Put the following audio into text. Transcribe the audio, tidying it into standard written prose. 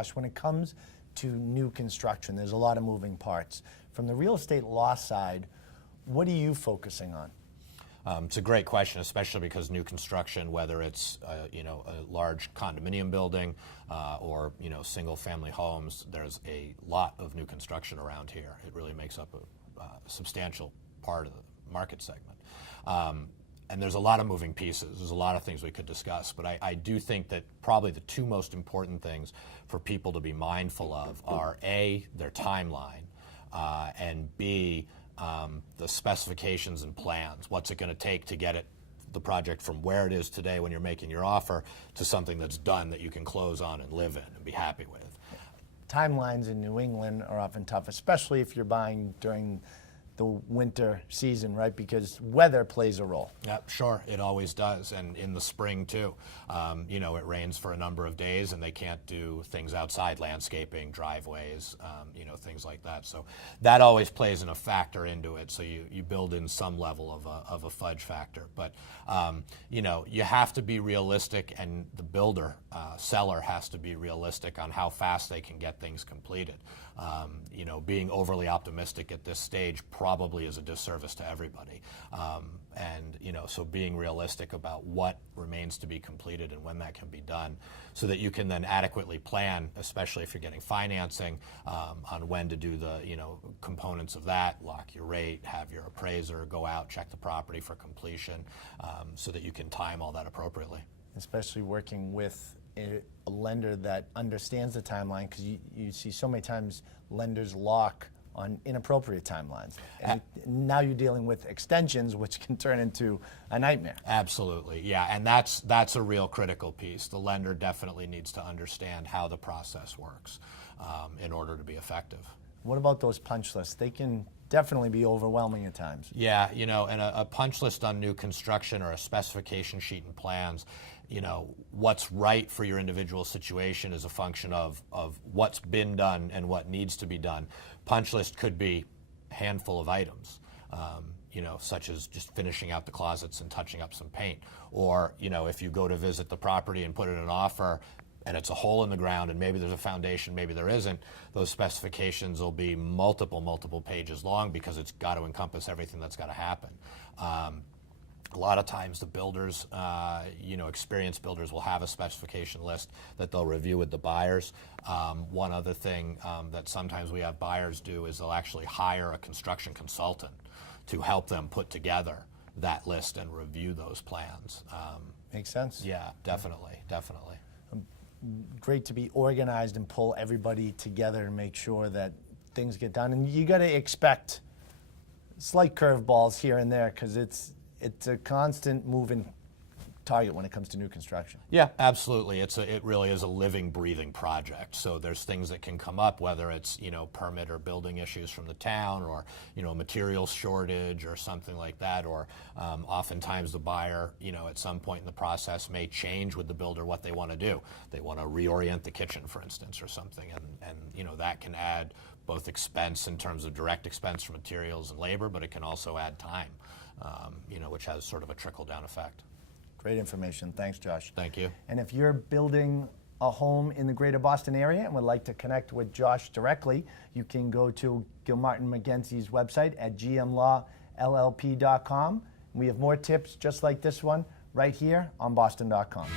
Josh, when it comes to new construction, there's a lot of moving parts. From the real estate law side, what are you focusing on? It's a great question, especially because new construction, whether it's a large condominium building or single-family homes, there's a lot of new construction around here. It really makes up a substantial part of the market segment. And there's a lot of moving pieces. There's a lot of things we could discuss, but I do think that probably the two most important things for people to be mindful of are A, their timeline, and B, the specifications and plans. What's it going to take to get the project from where it is today when you're making your offer to something that's done that you can close on and live in and be happy with. Timelines in New England are often tough, especially if you're buying during the winter season, right? Because weather plays a role. Yeah, sure, it always does, and in the spring too. It rains for a number of days, and they can't do things outside, landscaping, driveways, things like that. So that always plays a factor into it. So you build in some level of a fudge factor, but you have to be realistic, and the builder, seller, has to be realistic on how fast they can get things completed. Being overly optimistic at this stage probably is a disservice to everybody. So being realistic about what remains to be completed and when that can be done so that you can then adequately plan, especially if you're getting financing, on when to do the components of that, lock your rate, have your appraiser go out, check the property for completion, so that you can time all that appropriately. Especially working with a lender that understands the timeline, because you see so many times lenders lock on inappropriate timelines. And now you're dealing with extensions, which can turn into a nightmare. Absolutely, yeah, and that's a real critical piece. The lender definitely needs to understand how the process works in order to be effective. What about those punch lists? They can definitely be overwhelming at times. Yeah, and a punch list on new construction or a specification sheet and plans, what's right for your individual situation is a function of what's been done and what needs to be done. Punch list could be a handful of items, such as just finishing out the closets and touching up some paint. Or, if you go to visit the property and put in an offer and it's a hole in the ground and maybe there's a foundation, maybe there isn't, those specifications will be multiple pages long because it's got to encompass everything that's got to happen. A lot of times the builders, experienced builders will have a specification list that they'll review with the buyers. One other thing that sometimes we have buyers do is they'll actually hire a construction consultant to help them put together that list and review those plans. Makes sense. Yeah, definitely. Great to be organized and pull everybody together and make sure that things get done. And you got to expect slight curveballs here and there, because it's a constant moving target when it comes to new construction. Yeah, absolutely. It really is a living, breathing project. So there's things that can come up, whether it's permit or building issues from the town, or material shortage or something like that, or oftentimes the buyer at some point in the process may change with the builder what they want to do. They want to reorient the kitchen, for instance, or something, and that can add both expense in terms of direct expense for materials and labor, but it can also add time, which has sort of a trickle-down effect. Great information. Thanks, Josh. Thank you. And if you're building a home in the greater Boston area and would like to connect with Josh directly, you can go to Gilmartin McGenzie's website at gmlawllp.com. We have more tips just like this one right here on boston.com.